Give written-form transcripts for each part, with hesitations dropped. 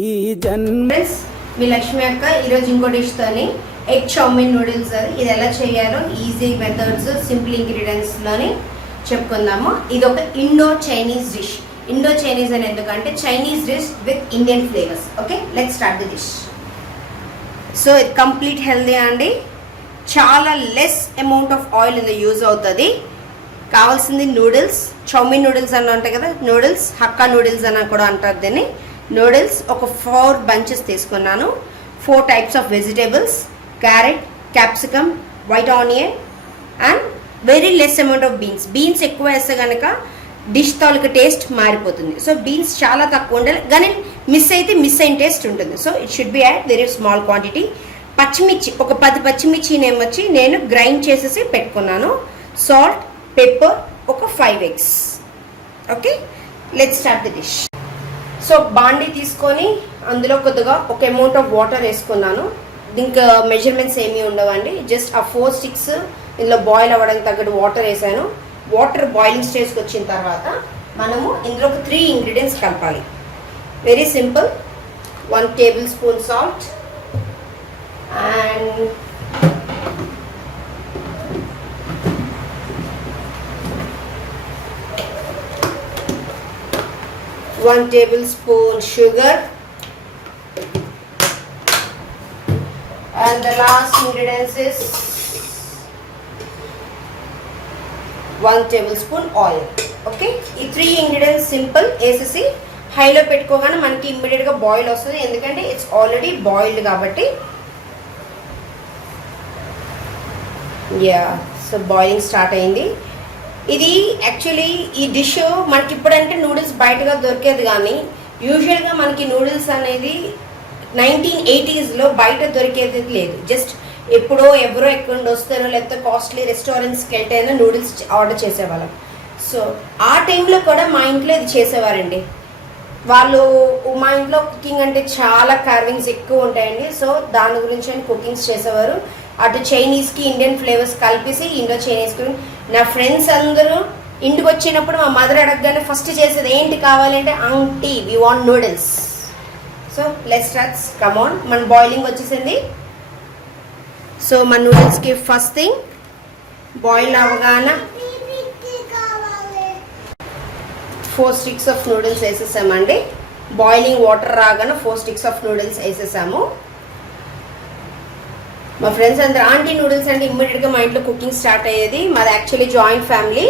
ఈ జన్మ మీ లక్ష్మి అక్క ఈరోజు ఇంకో డిష్తోని ఎగ్ చౌమిన్ నూడిల్స్ ఇది ఎలా చేయాలో ఈజీ మెథడ్స్ సింపుల్ ఇంగ్రీడియంట్స్లోని చెప్పుకుందాము. ఇది ఒక Indo Chinese dish. Indo Chinese అని ఎందుకంటే Chinese dish with Indian flavours. Okay, let's start the dish. So ఇది కంప్లీట్ హెల్దీ అండి. చాలా లెస్ అమౌంట్ ఆఫ్ ఆయిల్ ఇందులో యూజ్ అవుతుంది. కావాల్సింది నూడిల్స్, చౌమిన్ నూడిల్స్ అని ఉంటాయి కదా, నూడిల్స్ హక్కా నూడిల్స్ అని కూడా అంటారు దీన్ని. నూడిల్స్ ఒక 4 బంచెస్ తీసుకున్నాను. 4 types of vegetables, carrot, capsicum, white onion and very less amount of beans. Beans ఎక్కువ వేస్తే కనుక డిష్ తాలూకు టేస్ట్ మారిపోతుంది. సో బీన్స్ చాలా తక్కువ ఉండాలి, కానీ మిస్ అయిన టేస్ట్ ఉంటుంది. So it should be add very small quantity. పచ్చిమిర్చి ఒక 10 పచ్చిమిర్చి నేను గ్రైండ్ చేసేసి పెట్టుకున్నాను. సాల్ట్, పెప్పర్, ఒక 5 eggs. Okay, let's start the dish. So బాండీ తీసుకొని అందులో కొద్దిగా ఒక అమౌంట్ ఆఫ్ వాటర్ వేసుకున్నాను. ఇంకా మెజర్మెంట్స్ ఏమీ ఉండవండి. జస్ట్ ఆ 4 sticks ఇందులో బాయిల్ అవ్వడానికి తగ్గట్టు వాటర్ వేసాను. వాటర్ బాయిలింగ్ స్టేజ్కి వచ్చిన తర్వాత మనము ఇందులో ఒక 3 ఇంగ్రీడియంట్స్ కలపాలి. Very simple. 1 tablespoon salt and 1 tablespoon sugar, and the last ingredients is 1 tablespoon oil. Okay, ఈ 3 ఇంగ్రీడియంట్స్ సింపుల్ వేసేసి హైలో పెట్టుకోగానే మనకి ఇమ్మీడియట్గా బాయిల్ వస్తుంది. ఎందుకంటే ఇట్స్ ఆల్రెడీ బాయిల్డ్ కాబట్టి. సో బాయిలింగ్ స్టార్ట్ అయింది. ఇది యాక్చువల్లీ ఈ డిష్ మనకి ఇప్పుడంటే నూడిల్స్ బయటగా దొరికేది, కానీ యూజువల్గా మనకి నూడిల్స్ అనేది 1980s బయట దొరికేది లేదు. జస్ట్ ఎప్పుడో ఎవరో ఎక్కడ వస్తారో లేకపోతే కాస్ట్లీ రెస్టారెంట్స్కి వెళ్తేనే నూడిల్స్ ఆర్డర్ చేసేవాళ్ళం. సో ఆ టైంలో కూడా మా ఇంట్లో ఇది చేసేవారండి. మా ఇంట్లో కుకింగ్ అంటే చాలా కార్వింగ్స్ ఎక్కువ ఉంటాయండి. సో దాని గురించి అని కుకింగ్స్ చేసేవారు. అటు చైనీస్కి ఇండియన్ ఫ్లేవర్స్ కలిపేసి ఇండో చైనీస్కి. నా ఫ్రెండ్స్ అందరూ ఇంటికి వచ్చినప్పుడు మా మదర్ అడగగానే ఫస్ట్ చేసేది ఏంటి కావాలంటే, aunty we want noodles. So let's start. Come on, మన బాయిలింగ్ వచ్చేసింది. సో మన నూడిల్స్కి ఫస్ట్ థింగ్ బాయిల్ అవ్వగానే 4 sticks ఆఫ్ నూడిల్స్ వేసేసామండి. బాయిలింగ్ వాటర్ రాగానే 4 sticks ఆఫ్ నూడిల్స్ వేసేసాము. మా ఫ్రెండ్స్ అందరూ ఆంటీ నూడిల్స్ అంటే ఇమ్మీడియట్గా మా ఇంట్లో కుకింగ్ స్టార్ట్ అయ్యేది. మాది యాక్చువల్లీ జాయింట్ ఫ్యామిలీ.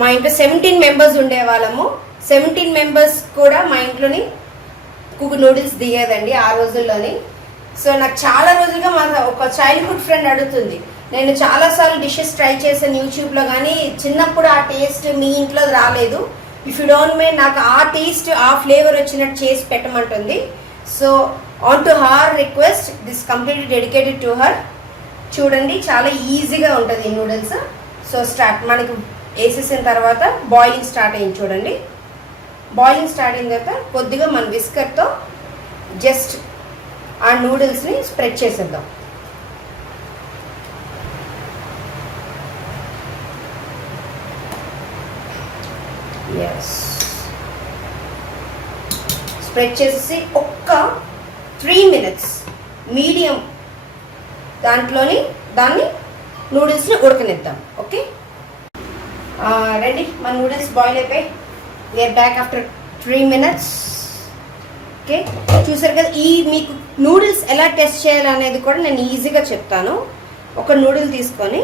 మా ఇంట్లో 17 members ఉండేవాళ్ళము. 17 members కూడా మా ఇంట్లోని నూడిల్స్ దిగేదండి ఆ రోజుల్లోని. సో నాకు చాలా రోజులుగా మా ఒక చైల్డ్హుడ్ ఫ్రెండ్ అడుగుతుంది, నేను చాలాసార్లు డిషెస్ ట్రై చేశాను యూట్యూబ్లో, కానీ చిన్నప్పుడు ఆ టేస్ట్ మీ ఇంట్లో రాలేదు. ఇఫ్ యూ డోంట్ మైండ్ నాకు ఆ టేస్ట్ ఆ ఫ్లేవర్ వచ్చినట్టు చేసి పెట్టమంటుంది. So on to her request this completely dedicated to her. చూడండి చాలా ఈజీగా ఉంటుంది ఈ నూడిల్స్. సో స్టార్ట్ మనకి వేసేసిన తర్వాత బాయిలింగ్ స్టార్ట్ అయింది. చూడండి బాయిలింగ్ స్టార్ట్ అయిన తర్వాత కొద్దిగా మన విస్కర్తో జస్ట్ ఆ నూడిల్స్ని స్ప్రెడ్ చేసేద్దాం. ఎస్, స్ప్రెడ్ చేసేసి ఒక్క 3 minutes మీడియం దాంట్లోని దాన్ని నూడిల్స్ని ఉడకనిద్దాం. ఓకే రండి, మన నూడిల్స్ బాయిల్ అయిపోయి we're back after 3 minutes. Okay, చూసారు కదా. మీకు నూడిల్స్ ఎలా టెస్ట్ చేయాలనేది కూడా నేను ఈజీగా చెప్తాను. ఒక నూడిల్ తీసుకొని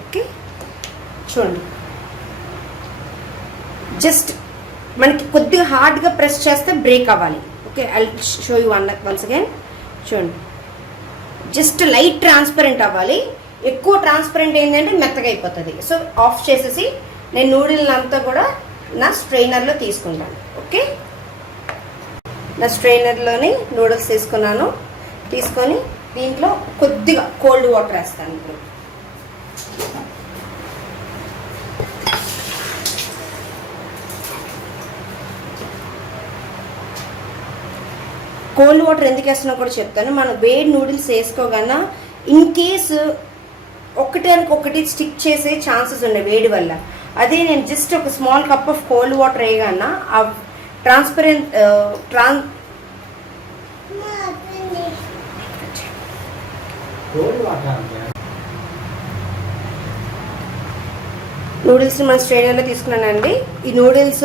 ఓకే చూడండి, జస్ట్ మనకి కొద్దిగా హార్డ్గా ప్రెస్ చేస్తే బ్రేక్ అవ్వాలి. Okay, I show you once again. చూడండి, జస్ట్ లైట్ ట్రాన్స్పరెంట్ అవ్వాలి. ఎక్కువ ట్రాన్స్పరెంట్ ఏంటంటే మెత్తగా అయిపోతుంది. సో ఆఫ్ చేసేసి నేను నూడిల్ అంతా కూడా నా స్ట్రైనర్లో తీసుకుంటాను. ఓకే, నా స్ట్రైనర్లోని నూడిల్స్ తీసుకున్నాను. తీసుకొని దీంట్లో కొద్దిగా కోల్డ్ వాటర్ వేస్తాను. ఇప్పుడు కోల్డ్ వాటర్ ఎందుకు వేస్తున్నా కూడా చెప్తాను. మనం వేడి నూడిల్స్ వేసుకోగానే ఇన్ కేసు ఒకటి స్టిక్ చేసే ఛాన్సెస్ ఉన్నాయి వేడి వల్ల. అదే నేను జస్ట్ ఒక small cup of cold water వేయగాన ఆ నూడిల్స్ మన స్ట్రైనర్లో తీసుకున్నానండి. ఈ నూడిల్స్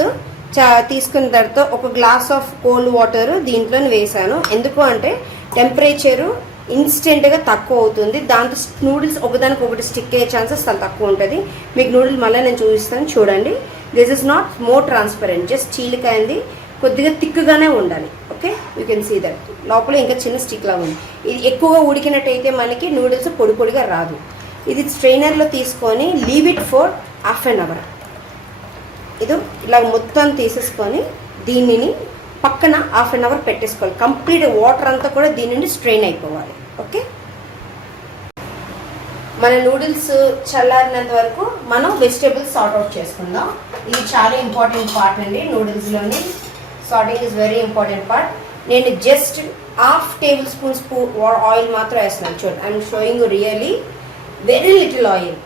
తీసుకున్న తర్వాత ఒక గ్లాస్ ఆఫ్ కోల్డ్ వాటర్ దీంట్లో వేసాను. ఎందుకు అంటే టెంపరేచరు ఇన్స్టెంట్గా తక్కువ అవుతుంది, దాంతో నూడిల్స్ ఒకదానికి ఒకటి స్టిక్ అయ్యే ఛాన్సెస్ చాలా తక్కువ ఉంటుంది. మీకు నూడిల్స్ మళ్ళీ నేను చూపిస్తాను చూడండి. This is not more transparent, just చీలికైంది, కొద్దిగా థిక్గానే ఉండాలి. Okay, you can see that. లోపల ఇంకా చిన్న స్టిక్ లాగా ఉంది. ఇది ఎక్కువగా ఉడికినట్టయితే మనకి నూడిల్స్ పొడి పొడిగా రాదు. ఇది స్ట్రైనర్లో తీసుకొని leave it for half an hour. ఇది ఇలా మొత్తం తీసేసుకొని దీనిని పక్కన హాఫ్ అన్ అవర్ పెట్టేసుకోవాలి. కంప్లీట్ వాటర్ అంతా కూడా దీని నుండి స్ట్రెయిన్ అయిపోవాలి. ఓకే, మన నూడిల్స్ చల్లారినంత వరకు మనం వెజిటేబుల్స్ సార్ట్ అవుట్ చేసుకుందాం. ఇది చాలా ఇంపార్టెంట్ పార్ట్ అండి నూడిల్స్లోని. Sorting is very important part. నేను just half tablespoons oil మాత్రం వేస్తున్నాను. చూడండి, I'm showing really very little oil.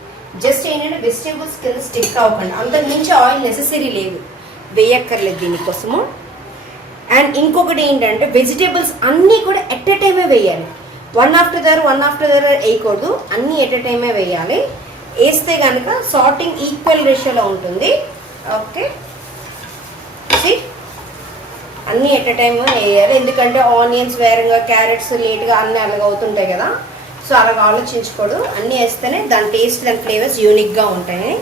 Just ఏంటంటే వెజిటేబుల్స్ కింద స్టిక్ అవ్వకండి, అంతకు మించి ఆయిల్ నెసెసరీ లేదు, వేయక్కర్లేదు దీనికోసము. అండ్ ఇంకొకటి ఏంటంటే వెజిటేబుల్స్ అన్నీ కూడా ఎట్ ఎ టైమే వేయాలి. వన్ ఆఫ్టర్ దర్ వేయకూడదు, అన్నీ ఎట్ ఎ టైమే వేయాలి. వేస్తే కనుక సార్టింగ్ ఈక్వల్ రేషియోలో ఉంటుంది. ఓకే, అన్నీ ఎట్ ఎ టైమ్ వేయాలి. ఎందుకంటే ఆనియన్స్ వేరంగా, క్యారెట్స్ లేట్గా అన్నీ అలాగ అవుతుంటాయి కదా. సో అలాగ ఆలోచించకూడదు, అన్నీ వేస్తేనే దాని టేస్ట్, దాని ఫ్లేవర్స్ యూనిక్గా ఉంటాయి.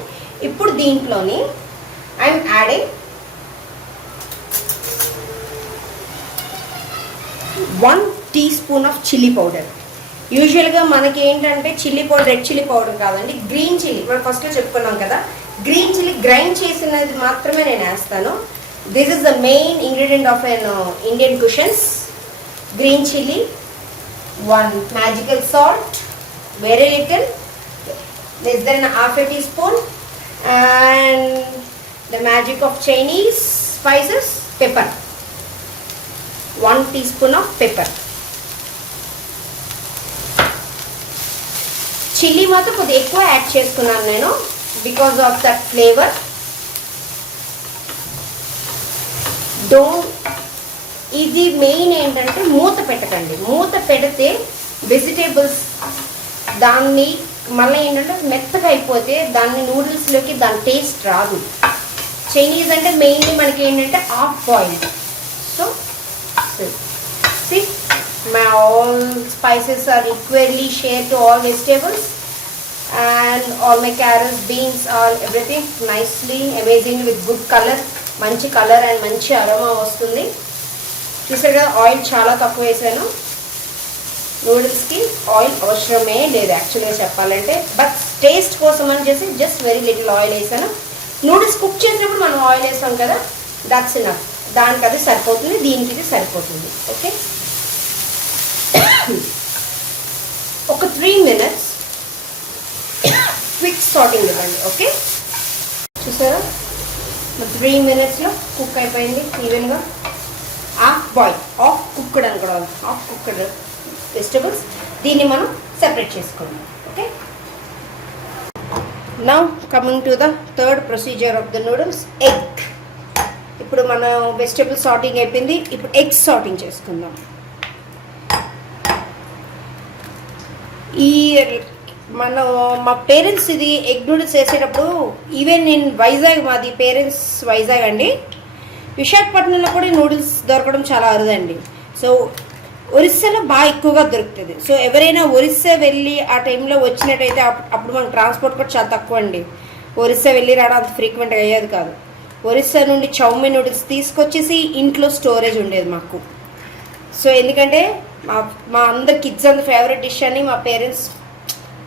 ఇప్పుడు దీంట్లోని I'm adding 1 teaspoon of chilli powder. యూజువల్గా మనకి ఏంటంటే chilli powder red chilli powder కాదండి, గ్రీన్ చిల్లీ. మనం ఫస్ట్లో చెప్పుకున్నాం కదా, గ్రీన్ చిల్లీ గ్రైండ్ చేసినది మాత్రమే నేను వేస్తాను. This is the main ingredient of an Indian cuisines. Green chilli, 1 magical salt, very little, less than half a teaspoon, and the magic of Chinese spices, pepper, 1 teaspoon of pepper. Chilli మాత్రం కొద్దిగా ఎక్కువ add చేసుకున్నాను నేను, because of that flavour. ఇది main ఏంటంటే మూత పెట్టకండి. మూత పెడితే వెజిటేబుల్స్ దాన్ని మళ్ళీ ఏంటంటే మెత్తగా అయిపోతే దాన్ని నూడిల్స్లోకి దాని టేస్ట్ రాదు. చైనీస్ అంటే మెయిన్లీ మనకి ఏంటంటే half boiled. So see, my all spices are equally shared to all vegetables, and all my carrots, beans, all everything nicely, amazing with good color, మంచి కలర్ అండ్ మంచి అరోమా వస్తుంది. చూసారు కదా, oil చాలా తక్కువ వేసాను. నూడిల్స్కి ఆయిల్ అవసరమే లేదు యాక్చువల్గా చెప్పాలంటే, బట్ టేస్ట్ కోసం అని చేసి జస్ట్ వెరీ లిటిల్ ఆయిల్ వేసాను. నూడిల్స్ కుక్ చేసినప్పుడు మనం ఆయిల్ వేసాం కదా, దట్స్ ఇనఫ్. దానికి అది సరిపోతుంది, దీనికి ఇది సరిపోతుంది. ఓకే, ఒక 3 minutes క్విక్ సార్టింగ్ ఇవ్వండి. ఓకే, చూసారా 3 minutesలో కుక్ అయిపోయింది ఈవెన్గా. హాఫ్ బాయిల్, హాఫ్ కుక్డ్ అనుకోవాలి, హాఫ్ కుక్డ్ వెజిటబుల్స్. దీన్ని మనం సెపరేట్ చేసుకుందాం. Okay, now coming to the third procedure of the noodles, egg. ఇప్పుడు మన వెజిటబుల్ సార్టింగ్ అయిపోయింది, ఇప్పుడు ఎగ్ సార్టింగ్ చేసుకుందాం. మా పేరెంట్స్ ఇది ఎగ్ నూడిల్స్ వేసేటప్పుడు, ఈవెన్ నేను వైజాగ్, మాది పేరెంట్స్ వైజాగ్ అండి, విశాఖపట్నంలో కూడా నూడిల్స్ దొరకడం చాలా అరుదండి. సో ఒరిస్సాలో బాగా ఎక్కువగా దొరుకుతుంది. సో ఎవరైనా ఒరిస్సా వెళ్ళి ఆ టైంలో వచ్చినట్టయితే అప్పుడు మనకు ట్రాన్స్పోర్ట్ కూడా చాలా తక్కువ అండి. ఒరిస్సా వెళ్ళి రావడం అంత ఫ్రీక్వెంట్గా అయ్యేది కాదు. ఒరిస్సా నుండి చౌమీన్ నూడిల్స్ తీసుకొచ్చేసి ఇంట్లో స్టోరేజ్ ఉండేది మాకు. సో ఎందుకంటే మా అందరు కిడ్స్ అంత ఫేవరెట్ డిష్ అని మా పేరెంట్స్,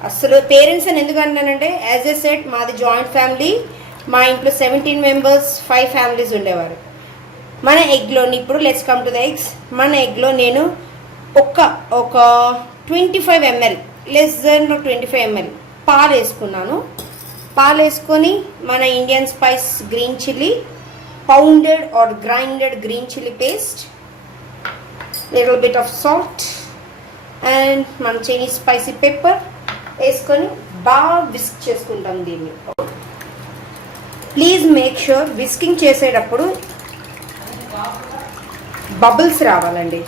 అసలు పేరెంట్స్ అని ఎందుకు అంటున్నానంటే, యాజ్ ఎ సెట్ మాది జాయింట్ ఫ్యామిలీ. మా ఇంట్లో 17 members, 5 families ఉండేవారు. మన ఎగ్లోని ఇప్పుడు let's come to the eggs. మన ఎగ్లో నేను ఒక 25 ml, లెస్ దెన్ 25 ml పాలు వేసుకున్నాను. పాలు వేసుకొని మన Indian spice green chilli, pounded or grinded green chilli paste, little bit of salt and మన చైనీస్ స్పైసీ పెప్పర్ వేసుకొని బాగా విస్క్ చేసుకుంటాం దీన్ని. ప్లీజ్ మేక్ ష్యూర్ విస్కింగ్ చేసేటప్పుడు బబుల్స్ రావాలండి.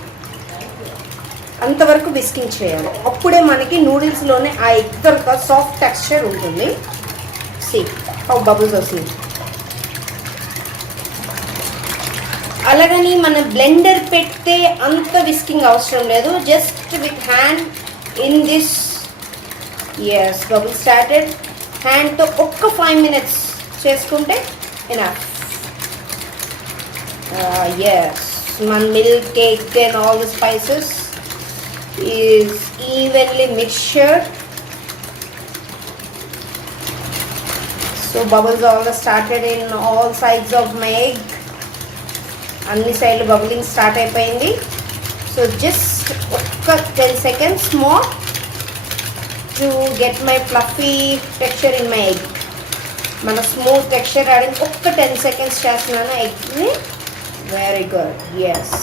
అంతవరకు విస్కింగ్ చేయాలి. అప్పుడే మనకి నూడిల్స్లోనే ఆ ఎగ్ యొక్క సాఫ్ట్ టెక్స్చర్ ఉంటుంది. సీ హౌ బబుల్స్ వస్తుంది. అలాగని మన బ్లెండర్ పెడితే అంత విస్కింగ్ అవసరం లేదు. Just with hand in this. Yes, bubble started. హ్యాండ్తో ఒక్క 5 minutes చేసుకుంటే ఎనఫ్. ఎస్, మన milk, egg and all the spices is evenly mixtured. So bubbles all started in all sides of my egg. అన్ని సైడ్లు bubbling start అయిపోయింది. So just ఒక్క 10 seconds more to get my fluffy texture in my egg. మన smooth texture రావడానికి ఒక్క 10 seconds చేస్తున్నాను ఎగ్ని. Very good. Yes,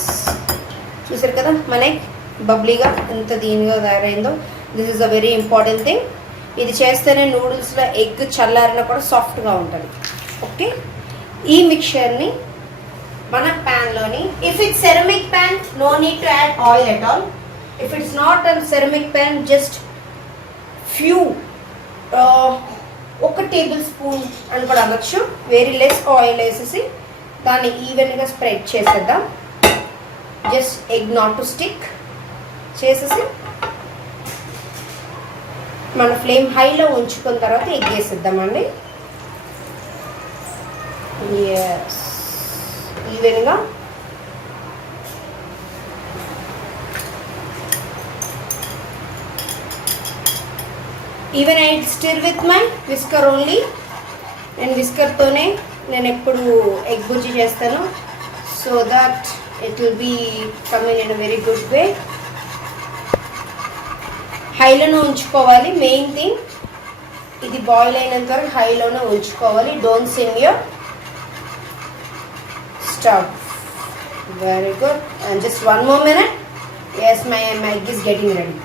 చూసారు కదా మన ఎగ్ బబ్లీగా ఎంత దీనిగా తయారైందో. This is a very important thing. ఇది చేస్తేనే నూడిల్స్లో ఎగ్ చల్లారిన కూడా సాఫ్ట్గా ఉంటుంది. ఓకే, ఈ మిక్చర్ని మన ప్యాన్లోని, if it's ceramic pan no need to add oil at all. If it's not a ceramic pan just few 1 tablespoon అని కూడా అనొచ్చు. వెరీ లెస్ ఆయిల్ వేసేసి దాన్ని ఈవెన్గా స్ప్రెడ్ చేసేద్దాం. Just egg not to stick చేసేసి మన ఫ్లేమ్ హైలో ఉంచుకున్న తర్వాత ఎగ్ వేసేద్దామండి. ఎస్, ఈవెన్గా. Even I stir with my whisker only. నేను విస్కర్తోనే నేను ఎప్పుడు ఎగ్ బుజ్జి చేస్తాను. So that it will be coming in a very good way. హైలోనే ఉంచుకోవాలి. మెయిన్ థింగ్ ఇది బాయిల్ అయినంత వరకు హైలోనే ఉంచుకోవాలి. Don't sim your stove. Very good. And just 1 more minute. Yes, my egg is getting ready.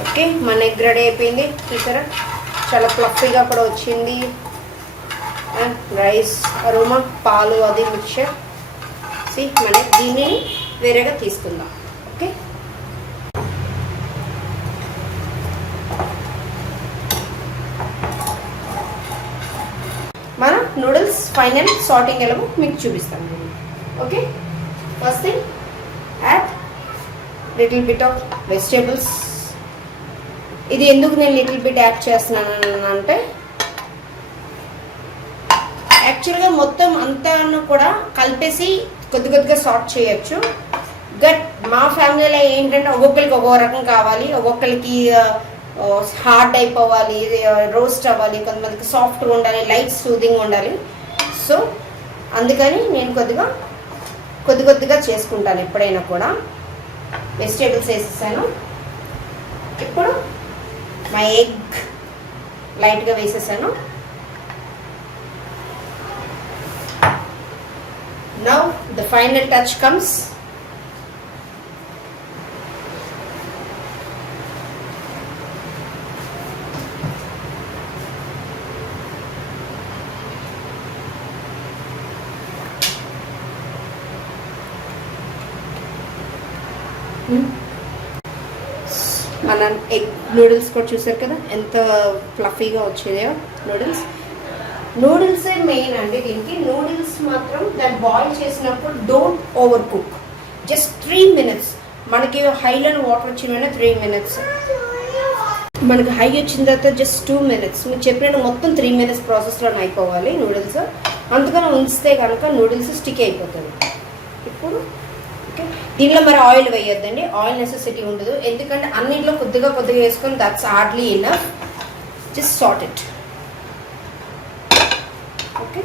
Okay, మన egg ready అయిపోయింది. చూసారా చాలా ఫ్లఫీగా కూడా వచ్చింది. అండ్ రైస్ అరోమా, పాలు అది మిక్చర్. సి మన దీన్ని వేరేగా తీసుకుందాం. ఓకే, మన నూడిల్స్ ఫైనల్ సార్టింగ్ ఎలాగో మీకు చూపిస్తాను. Okay, first thing add little bit of vegetables. ఇది ఎందుకు నేను లిటిల్ బిట్ యాడ్ చేస్తున్నాను అంటే, యాక్చువల్గా మొత్తం అంతా కూడా కలిపేసి కొద్దిగా సార్ట్ చేయొచ్చు. బట్ మా ఫ్యామిలీలో ఏంటంటే ఒక్కొక్కరికి ఒక్కో రకం కావాలి. ఒక్కొక్కరికి హార్డ్ అయిపోవాలి, రోస్ట్ అవ్వాలి, కొంతమందికి సాఫ్ట్గా ఉండాలి, లైట్ సూదింగ్ ఉండాలి. సో అందుకని నేను కొద్దిగా చేసుకుంటాను ఎప్పుడైనా కూడా. వెజిటేబుల్స్ వేసేసాను. ఇప్పుడు మై ఎగ్ లైట్గా వేసేసాను. Now the final touch comes. మన ఎగ్ నూడిల్స్ కూడా చూసారు కదా ఎంత ఫ్లఫీగా వచ్చేదో నూడిల్సే మెయిన్ అండి దీనికి. నూడిల్స్ మాత్రం దాన్ని బాయిల్ చేసినప్పుడు don't over cook. Just 3 minutes. మనకి హైలో వాటర్ వచ్చిన 3 minutes. మనకి హై వచ్చిన తర్వాత జస్ట్ 2 minutes. మీరు చెప్పినట్టు మొత్తం 3 minutes ప్రాసెస్లో అయిపోవాలి నూడిల్స్. అందుకని ఉంచితే కనుక నూడిల్స్ స్టిక్ అయిపోతుంది. ఇప్పుడు ఓకే, దీనిలో మరి ఆయిల్ వేయొద్దండి. ఆయిల్ నెసెసిటీ ఉండదు. ఎందుకంటే అన్నింటిలో కొద్దిగా వేసుకొని that's hardly enough. Just sort it. Okay,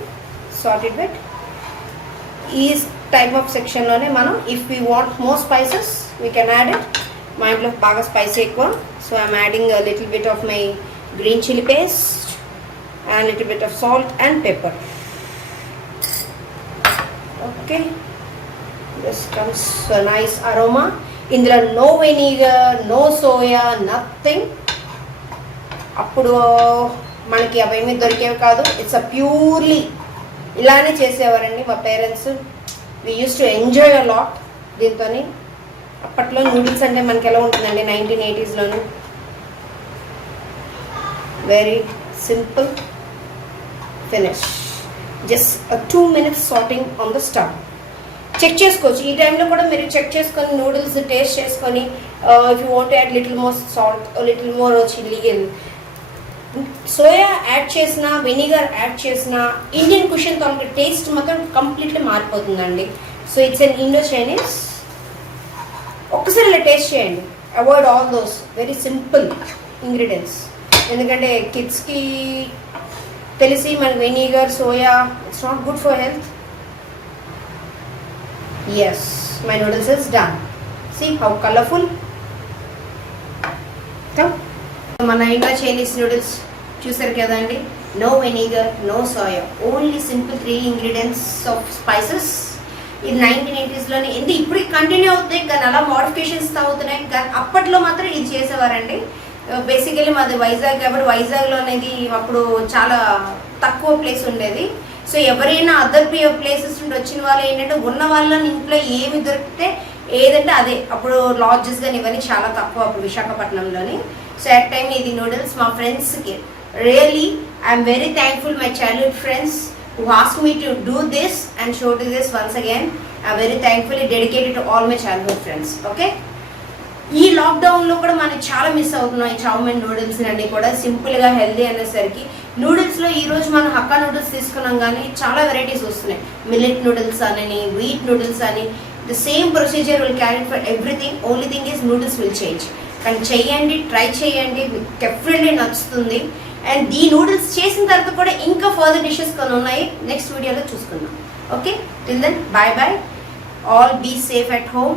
sort it with. ఈ టైప్ ఆఫ్ సెక్షన్లోనే మనం if we want more spices we can add it. మా ఇంట్లో బాగా స్పైసీ ఎక్కువ. So I'm adding little bit of my green chilli paste and little bit of salt and pepper. Okay, this comes a nice aroma. ఇందులో no vinegar, no soya, nothing. అప్పుడు మనకి అవేమీ దొరికేవి కాదు. ఇట్స్ అ ప్యూర్లీ ఇలానే చేసేవారండి మా parents. We use to enjoy a lot దీంతో. అప్పట్లో నూడిల్స్ అంటే మనకి ఎలా ఉంటుందండి 1980s very simple finish. Just 2 minutes sorting on the stove. Check చేసుకోవచ్చు ఈ టైంలో కూడా మీరు చెక్ చేసుకొని నూడిల్స్ టేస్ట్ చేసుకొని if you want add little more salt little more chilli, soya add చేసిన వెనిగర్ యాడ్ చేసిన ఇండియన్ కుషన్ తాలూకు టేస్ట్ మాత్రం కంప్లీట్లీ మారిపోతుందండి. So it's an Indo Chinese. ఒక్కసారి ఇలా టేస్ట్ చేయండి. Avoid all those very simple ingredients. ఎందుకంటే కిడ్స్కి తెలిసి మన vinegar soya it's not good for health. Yes, my noodles is done. See how colorful. మన ఇండో చైనీస్ నూడిల్స్ చూసారు కదండి. No vinegar, no soya, only simple 3 ingredients of spices. ఇది 1980s ఎందుకు ఇప్పుడు కంటిన్యూ అవుతాయి కానీ అలా మోడిఫికేషన్స్ అవుతున్నాయి. కానీ అప్పట్లో మాత్రం ఇది చేసేవారండి. బేసికలీ మాది వైజాగ్ కాబట్టి వైజాగ్లో అనేది అప్పుడు చాలా తక్కువ ప్లేస్ ఉండేది. సో ఎవరైనా అదర్ ప్లేసెస్ నుండి వచ్చిన వాళ్ళు ఏంటంటే ఉన్న వాళ్ళని ఇంట్లో ఏమి దొరికితే ఏదంటే అదే. అప్పుడు లాడ్జెస్ కానీ ఇవన్నీ చాలా తక్కువ అప్పుడు విశాఖపట్నంలోని. సో అట్ టైం ఇది నూడిల్స్ మా ఫ్రెండ్స్కి really I'm very thankful my childhood friends who asked me to do this and show to this once again. I'm very thankfully dedicated to all my childhood friends. Okay. ఈ లాక్డౌన్లో కూడా మనం చాలా miss అవుతున్నాం ఈ చౌమెన్ noodles అన్నీ కూడా. సింపుల్గా హెల్దీ అనేసరికి నూడిల్స్లో ఈరోజు మనం హక్కా నూడిల్స్ తీసుకున్నాం కానీ చాలా వెరైటీస్ వస్తున్నాయి. మిల్లెట్ నూడిల్స్ అని, వీట్ నూడిల్స్ అని. The same procedure will carry for everything. Only thing is noodles will change. కానీ చెయ్యండి, ట్రై చేయండి, మీకు డెఫినెట్లీ నచ్చుతుంది. అండ్ ఈ నూడిల్స్ చేసిన తర్వాత కూడా ఇంకా ఫర్దర్ డిషెస్ కొన్ని ఉన్నాయి, నెక్స్ట్ వీడియోలో చూసుకుందాం. Okay, till then bye bye. All be safe at home.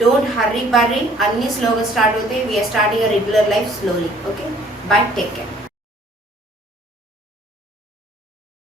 Don't hurry burry. అన్నీ స్లోగా స్టార్ట్ అవుతాయి. We're starting a regular life slowly. Okay, bye, take care.